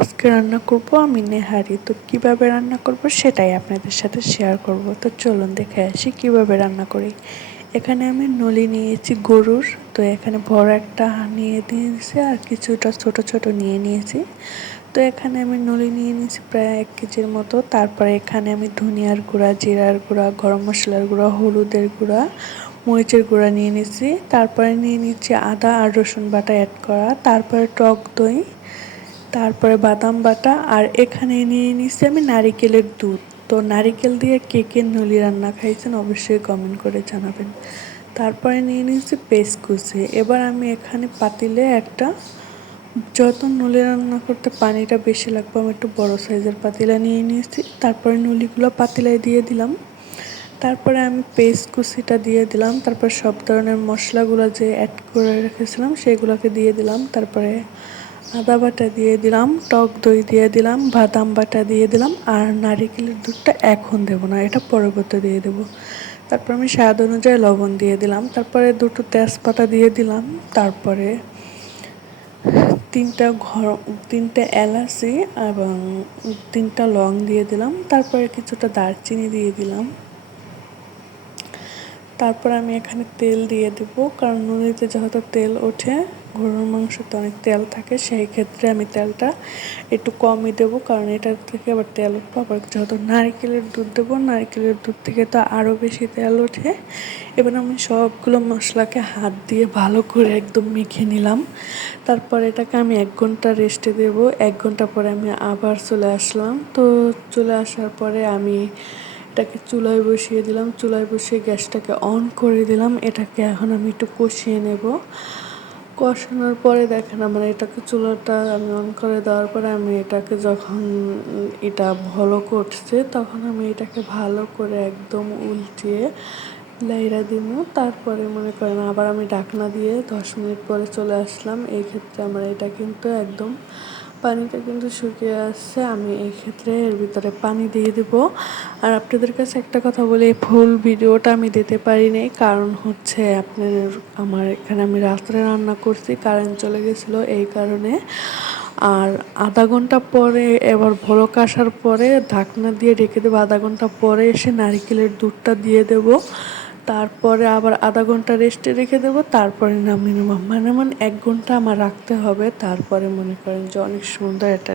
আজকে রান্না করব আমি নেহারি। তো কিভাবে রান্না করব সেটাই আপনাদের সাথে শেয়ার করব। তো চলুন দেখে আসি কিভাবে রান্না করি। এখানে আমি নলি নিয়েছি গরুর। তো এখানে বড় একটা নিয়ে দিয়েছি আর কিছুটা ছোট ছোট নিয়ে নিয়েছি। তো এখানে আমি নলি নিয়ে নিয়েছি প্রায় 1 কেজির মতো। তারপরে এখানে আমি ধনিয়ার গুঁড়া, জিরার গুঁড়া, গরম মশলার গুঁড়া, হলুদের গুঁড়া, মরিচের গুঁড়া নিয়ে নিয়েছি। তারপরে নিয়ে নিচ্ছি আদা আর রসুন বাটা অ্যাড করা। তারপরে টক দই, তারপরে বাদাম বাটা, আর এখানে নিয়ে নিচ্ছি আমি নারিকেলের দুধ। তো নারিকেল দিয়ে কে কে নলি রান্না খাইছেন অবশ্যই কমেন্ট করে জানাবেন। তারপরে নিয়ে নিচ্ছি পেস্ট কুচি। এবার আমি এখানে পাতিলে একটা, যত নলি রান্না করতে পানিটা বেশি লাগবে আমি একটু বড় সাইজের পাতিলা নিয়ে নিয়েছি। তারপরে নলিগুলো পাতিলায় দিয়ে দিলাম। তারপরে আমি পেস্ট কুচিটা দিয়ে দিলাম। তারপর সব ধরনের মশলাগুলো যে অ্যাড করে রেখেছিলাম সেগুলোকে দিয়ে দিলাম। তারপরে আদা বাটা দিয়ে দিলাম, টক দই দিয়ে দিলাম, বাদাম বাটা দিয়ে দিলাম, আর নারিকেলের দুধটা এখন দেবো না, এটা পরবর্তী দিয়ে দেবো। তারপর আমি স্বাদ অনুযায়ী লবণ দিয়ে দিলাম। তারপরে 2টো তেজপাতা দিয়ে দিলাম। তারপরে 3টে এলাচি এবং 3টা লং দিয়ে দিলাম। তারপরে কিছুটা দারচিনি দিয়ে দিলাম। তারপর আমি এখানে তেল দিয়ে দেবো, কারণ নদীতে যেহেতু তেল ওঠে, গরুর মাংসতে অনেক তেল থাকে, সেই ক্ষেত্রে আমি তেলটা একটু কমই দেবো, কারণ এটার থেকে আবার তেল উঠবো। আবার যেহেতু নারকেলের দুধ দেবো, নারকেলের দুধ থেকে তো আরও বেশি তেল ওঠে। এবার আমি সবগুলো মশলাকে হাত দিয়ে ভালো করে একদম মেখে নিলাম। তারপর এটাকে আমি 1 ঘন্টা রেস্টে দেবো। 1 ঘন্টা পরে আমি আবার চলে আসলাম। তো চলে আসার পরে আমি এটাকে চুলায় বসিয়ে দিলাম। চুলায় বসিয়ে গ্যাসটাকে অন করে দিলাম। এটাকে এখন আমি একটু কষিয়ে নেব। কষানোর পরে দেখেন আমার এটাকে চুলাটা আমি অন করে দেওয়ার পরে আমি এটাকে যখন এটা ভালো করছে তখন আমি এটাকে ভালো করে একদম উল্টিয়ে লাইড়া দিব। তারপরে মনে করেন আবার আমি ঢাকনা দিয়ে 10 মিনিট পরে চলে আসলাম। এই ক্ষেত্রে আমার এটা কিন্তু একদম পানিটা কিন্তু শুকিয়ে আসছে। আমি এই ক্ষেত্রে এর ভিতরে পানি দিয়ে দেব। আর আপনাদের কাছে একটা কথা বলি, ফুল ভিডিওটা আমি দিতে পারিনি, কারণ হচ্ছে আমার এখানে আমি রাত্রে রান্না করছি, কারেন্ট চলে গেছিলো এই কারণে। আর আধা ঘন্টা পরে এবার ভলক আসার পরে ঢাকনা দিয়ে ঢেকে দেবো। আধা ঘন্টা পরে এসে নারিকেলের দুধটা দিয়ে দেব। তারপরে আবার আধা ঘন্টা রেস্টে রেখে দেবো। তারপরে নামিয়ে নেব। মানে 1 ঘন্টা আমার রাখতে হবে। তারপরে মনে করেন যে অনেক সুন্দর একটা